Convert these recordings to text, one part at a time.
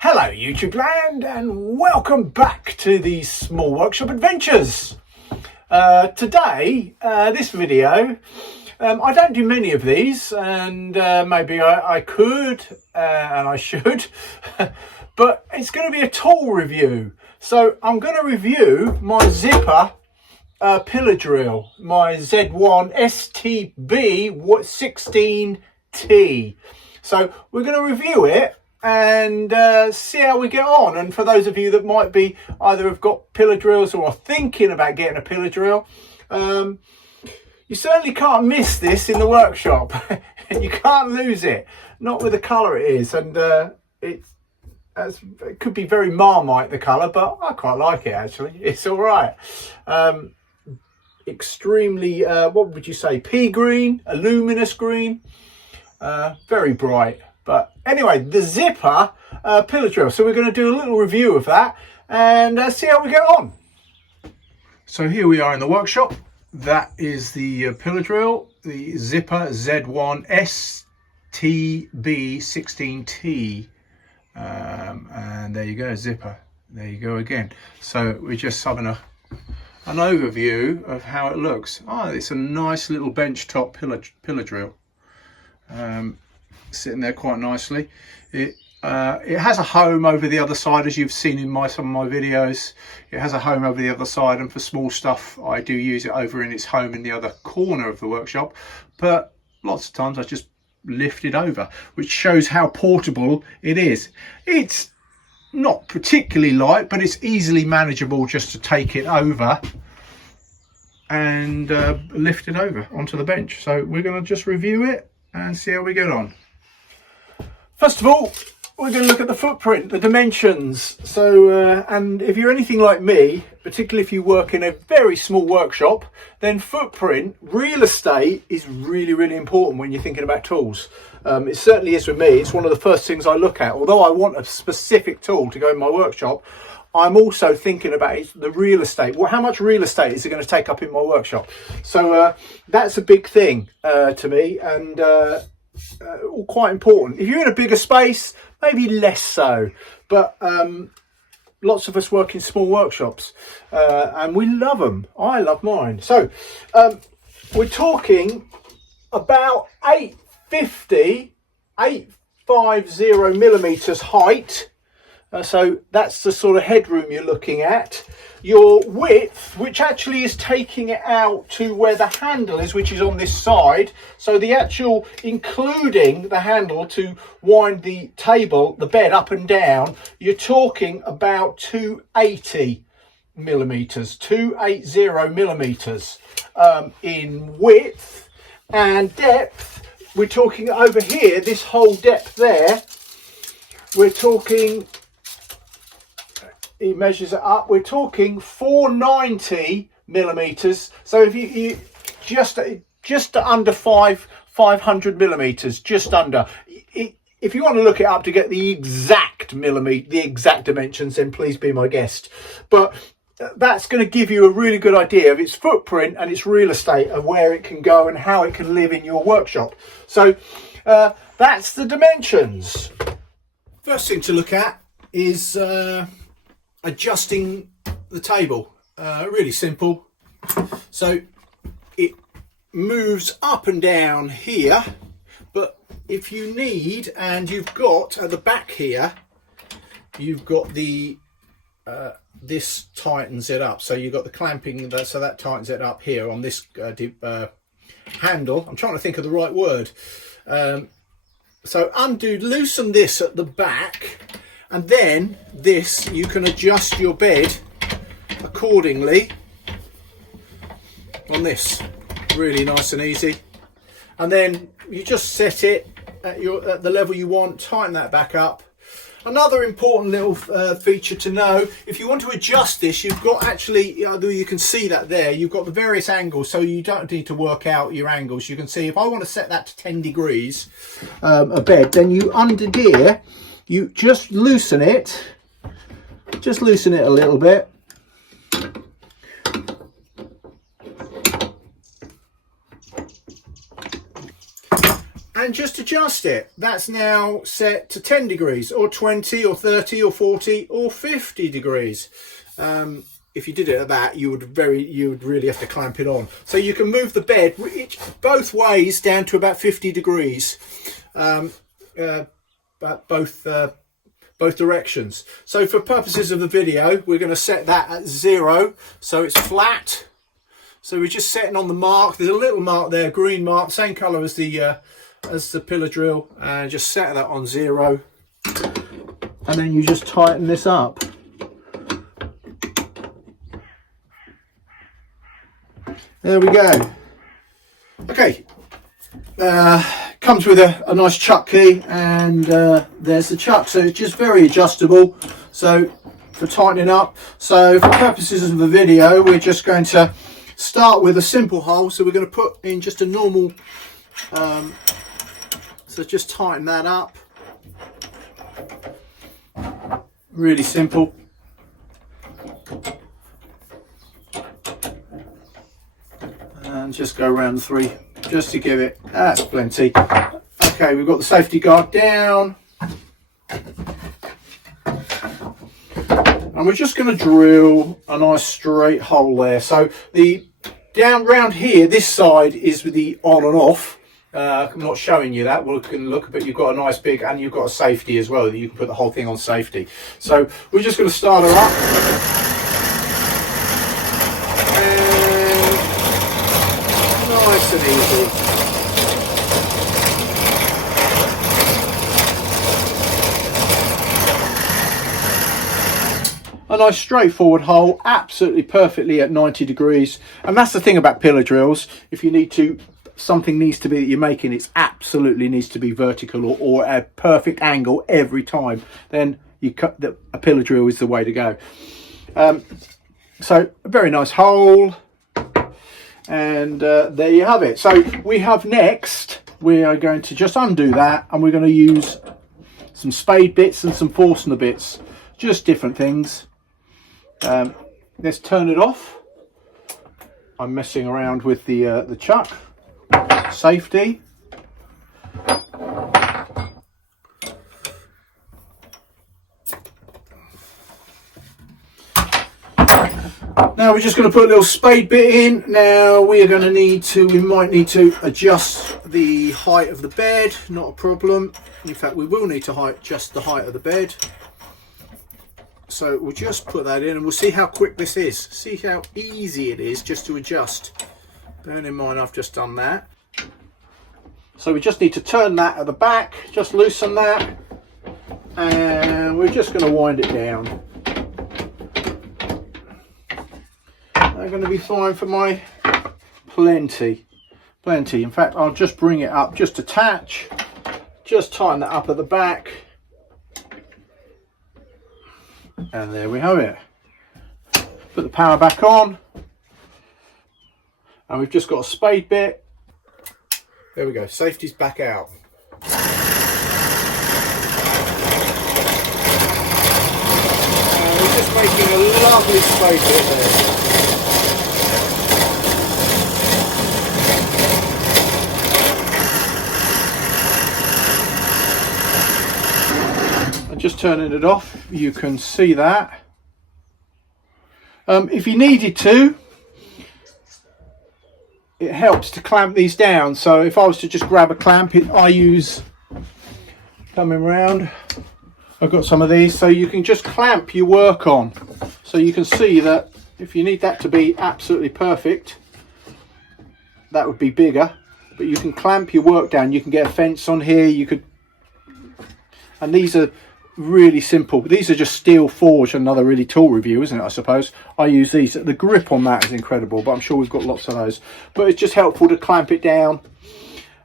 Hello YouTube land and welcome back to the Small Workshop Adventures. Today, this video, I don't do many of these and maybe I could and I should, but it's going to be a tool review. So I'm going to review my Zipper pillar drill, my Z1-STB 16T. So we're going to review it and see how we get on. And for those of you that might be either have got pillar drills or are thinking about getting a pillar drill, you certainly can't miss this in the workshop. You can't lose it, not with the colour it is. And it could be very Marmite, the colour, but I quite like it actually. It's all right. Extremely, what would you say, pea green, a luminous green, very bright. But anyway, the Zipper pillar drill. So we're going to do a little review of that and see how we get on. So here we are in the workshop. That is the pillar drill, the Zipper Z1-STB 16T. And there you go, Zipper. There you go again. So we're just having an overview of how it looks. Oh, it's a nice little benchtop pillar drill. Sitting there quite nicely. It has a home over the other side, as you've seen in some of my videos. It has a home over the other side, and for small stuff I do use it over in its home in the other corner of the workshop, but lots of times I just lift it over, which shows how portable it is. It's not particularly light, but it's easily manageable just to take it over and lift it over onto the bench. So we're going to just review it and see how we get on. First of all, we're going to look at the footprint, the dimensions. So, and if you're anything like me, particularly if you work in a very small workshop, then footprint, real estate is really, really important when you're thinking about tools. It certainly is with me. It's one of the first things I look at. Although I want a specific tool to go in my workshop, I'm also thinking about the real estate. Well, how much real estate is it going to take up in my workshop? So that's a big thing to me, and quite important. If you're in a bigger space, maybe less so, but lots of us work in small workshops and we love them. I love mine. So we're talking about 850 millimeters height. So that's the sort of headroom you're looking at. Your width, which actually is taking it out to where the handle is, which is on this side. So the actual, including the handle to wind the table, the bed up and down, you're talking about 280 millimeters, 280 millimeters in width. And depth, we're talking over here, this whole depth there, we're talking, he measures it up, we're talking 490 millimeters. So if you just under 500 millimeters, just under. If you want to look it up to get the exact millimeter, the exact dimensions, then please be my guest. But that's going to give you a really good idea of its footprint and its real estate, of where it can go and how it can live in your workshop. So that's the dimensions. First thing to look at is adjusting the table. Really simple. So it moves up and down here, but if you need, and you've got at the back here, you've got the this tightens it up. So you've got the clamping, so that tightens it up here on this handle. I'm trying to think of the right word. So loosen this at the back, and then this, you can adjust your bed accordingly on this. Really nice and easy. And then you just set it at the level you want, tighten that back up. Another important little feature to know, if you want to adjust this, you've got actually, you can see that there, you've got the various angles, so you don't need to work out your angles. You can see if I want to set that to 10 degrees a bed, then you under here, you just loosen it a little bit. and just adjust it. That's now set to 10 degrees or 20 or 30 or 40 or 50 degrees. If you did it at that, you would really have to clamp it on. So you can move the bed both ways down to about 50 degrees, but both directions. So for purposes of the video, we're going to set that at 0, so it's flat. So we're just setting on the mark. There's a little mark there, green mark, same colour as the pillar drill, and just set that on 0, and then you just tighten this up. There we go. Okay, comes with a nice chuck key, and there's the chuck, so it's just very adjustable, so for tightening up. So for purposes of the video, we're just going to start with a simple hole. So we're going to put in just a normal, so just tighten that up, really simple. And just go around the 3 just to give it, that's plenty. Okay, we've got the safety guard down, and we're just going to drill a nice straight hole there. So the down round here, this side is with the on and off. I'm not showing you that, we can look, but you've got a nice big, and you've got a safety as well, that you can put the whole thing on safety. So we're just going to start her up. Nice and easy. A nice straightforward hole, absolutely perfectly at 90 degrees. And that's the thing about pillar drills. If you need to, something needs to be that you're making, it absolutely needs to be vertical or at a perfect angle every time, then you cut a pillar drill is the way to go. So a very nice hole. And there you have it. So we have next, we are going to just undo that, and we're going to use some Spade bits and some Forstner bits, just different things. Let's turn it off. I'm messing around with the chuck. Safety. Now we're just going to put a little Spade bit in. Now we are going to we might need to adjust the height of the bed, not a problem. In fact, we will need to adjust the height of the bed. So we'll just put that in, and we'll see how quick this is. See how easy it is just to adjust. Bearing in mind I've just done that. So we just need to turn that at the back, just loosen that, and we're just going to wind it down. They're going to be fine for my plenty. In fact, I'll just bring it up, just attach, just tighten that up at the back, and there we have it. Put the power back on, and we've just got a Spade bit. There we go, safety's back out. And we're just making a lovely Spade bit there. Just turning it off, you can see that. If you needed to, it helps to clamp these down. So if I was to just grab a clamp, I use, coming round, I've got some of these, so you can just clamp your work on. So you can see that if you need that to be absolutely perfect, that would be bigger, but you can clamp your work down. You can get a fence on here, you could, and these are really simple. These are just steel forged. Another really tool review, isn't it? I suppose I use these. The grip on that is incredible, but I'm sure we've got lots of those. But it's just helpful to clamp it down,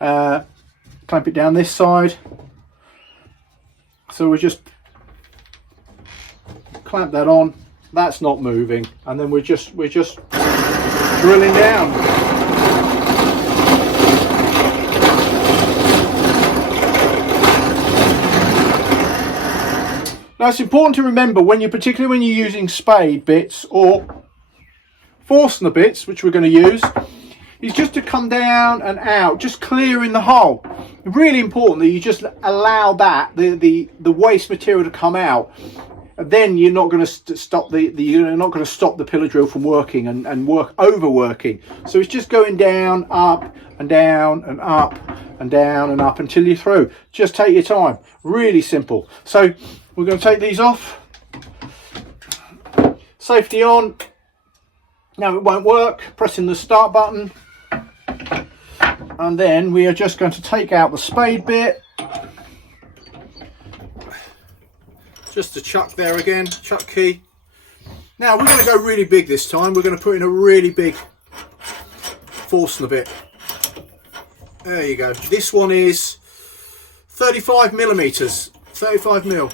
this side. So we just clamp that on. That's not moving, and then we're just drilling down. Now it's important to remember particularly when you're using Spade bits or Forstner bits, which we're going to use, is just to come down and out, just clearing the hole. Really important that you just allow that the waste material to come out. And then you're not going to stop you're not going to stop the pillar drill from working and overworking. So it's just going down, up and down and up and down and up until you're through. Just take your time. Really simple. So we're going to take these off. Safety on. Now it won't work. Pressing the start button. And then we are just going to take out the spade bit. Just a chuck there again, chuck key. Now we're going to go really big this time. We're going to put in a really big Forstner bit. There you go. This one is 35 millimeters, 35 mil.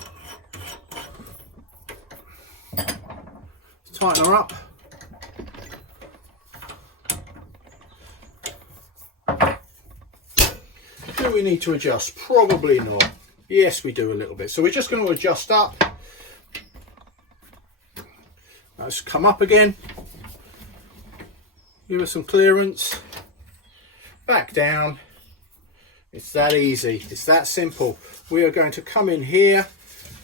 Tighten her up. Do we need to adjust? Probably not. Yes, we do a little bit. So we're just going to adjust up. Let's come up again. Give us some clearance. Back down. It's that easy. It's that simple. We are going to come in here.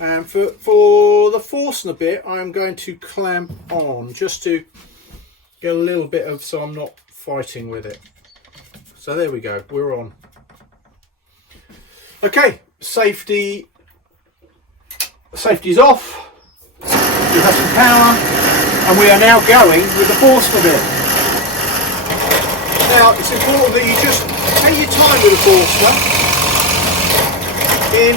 And for the Forstner bit, I'm going to clamp on just to get a little bit of, so I'm not fighting with it. So there we go. We're on. Okay. Safety's off. We have some power, and we are now going with the Forstner bit. Now it's important that you just take your time with the Forstner. In.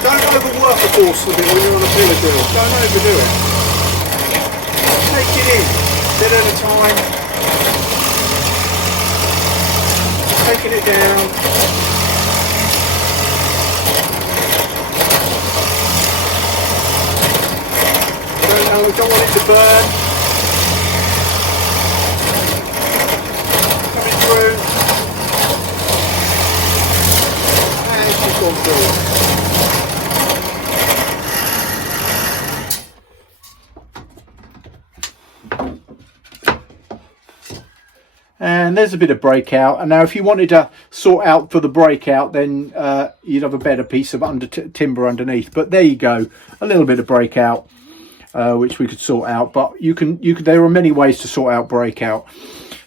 Don't overwork the Forstner bit when you're on a pillar drill. Don't overdo it. Take it in, bit at a time. Taking it down. Don't want it to burn. Coming through. And she's gone through. And there's a bit of breakout. And now if you wanted to sort out for the breakout, then you'd have a better piece of timber underneath. But there you go, a little bit of breakout, which we could sort out. But you can there are many ways to sort out breakout.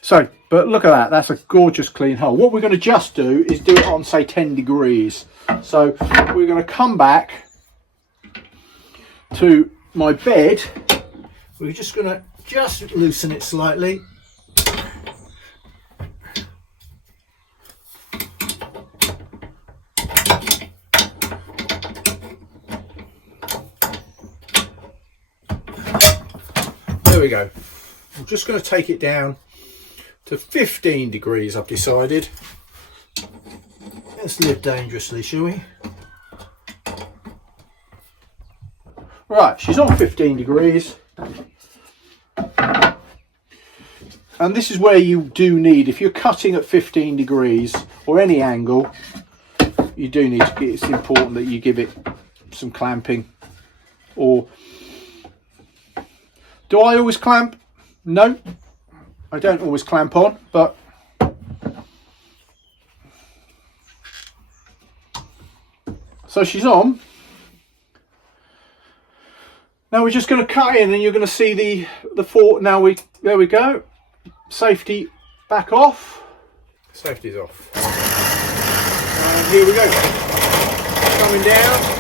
So, but look at that, that's a gorgeous clean hole. What we're going to just do is do it on, say, 10 degrees. So we're going to come back to my bed. We're just going to just loosen it slightly. There we go. I'm just going to take it down to 15 degrees, I've decided. Let's live dangerously, shall we? Right, she's on 15 degrees. And this is where you do need, if you're cutting at 15 degrees or any angle, you do need to, it's important that you give it some clamping. Or do I always clamp? No, I don't always clamp on, but so she's on. Now we're just going to cut in, and you're going to see the fort. Now there we go. Safety back off. Safety's off. And here we go. Coming down.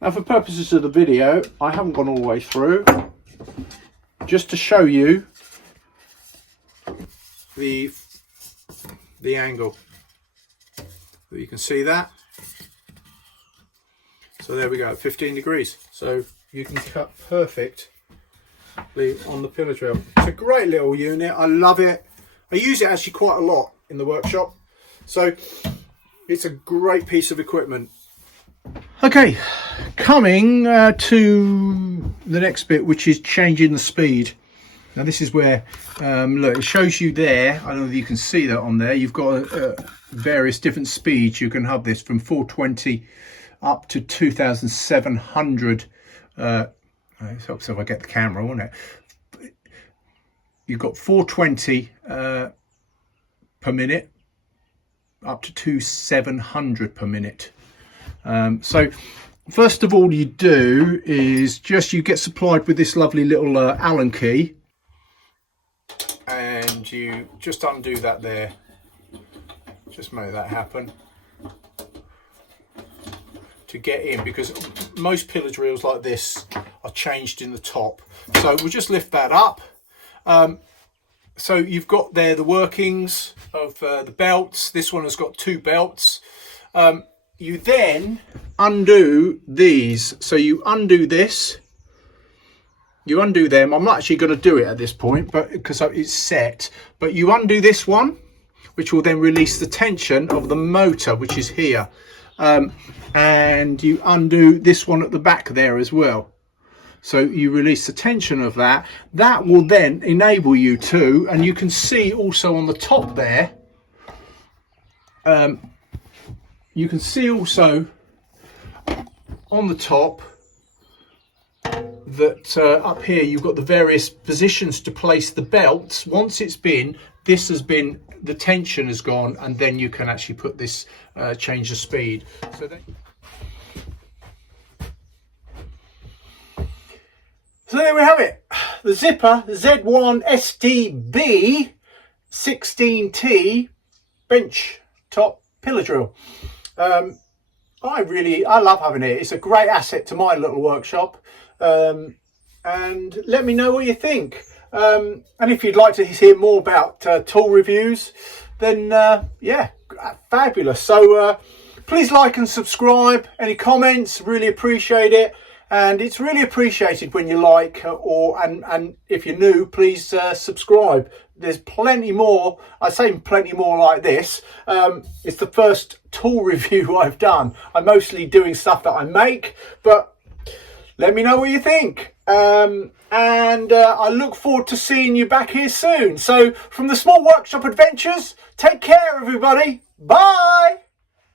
Now, for purposes of the video, I haven't gone all the way through, just to show you the angle. So you can see that. So there we go, 15 degrees. So you can cut perfectly on the pillar drill. It's a great little unit. I love it. I use it actually quite a lot in the workshop. So it's a great piece of equipment. Okay, coming to the next bit, which is changing the speed. Now this is where, look, it shows you there, I don't know if you can see that on there, you've got various different speeds. You can have this from 420 up to 2,700. It helps if I get the camera, won't it? You've got 420 per minute up to 2,700 per minute. So first of all you do is you get supplied with this lovely little Allen key, and you just undo that there, just make that happen to get in, because most pillage reels like this are changed in the top. So we'll just lift that up. So you've got there the workings of the belts. This one has got 2 belts. You then undo these. So you undo this, you undo them. I'm not actually going to do it at this point, but because it's set, but you undo this one, which will then release the tension of the motor, which is here. And you undo this one at the back there as well. So you release the tension of that. That will then enable you to, and you can see also on the top there, you can see also on the top that up here you've got the various positions to place the belts. Once it's been, this has been, the tension has gone, and then you can actually put this, change the speed. So there we have it, the Zipper Z1-STB 16T bench top pillar drill. I love having it. It's a great asset to my little workshop. And let me know what you think. And if you'd like to hear more about tool reviews, then yeah, fabulous. So please like and subscribe. Any comments, really appreciate it. And it's really appreciated when you like, and if you're new, please subscribe. There's plenty more. I say plenty more like this. It's the first tool review I've done. I'm mostly doing stuff that I make, but let me know what you think. And I look forward to seeing you back here soon. So from the Small Workshop Adventures, take care everybody. Bye.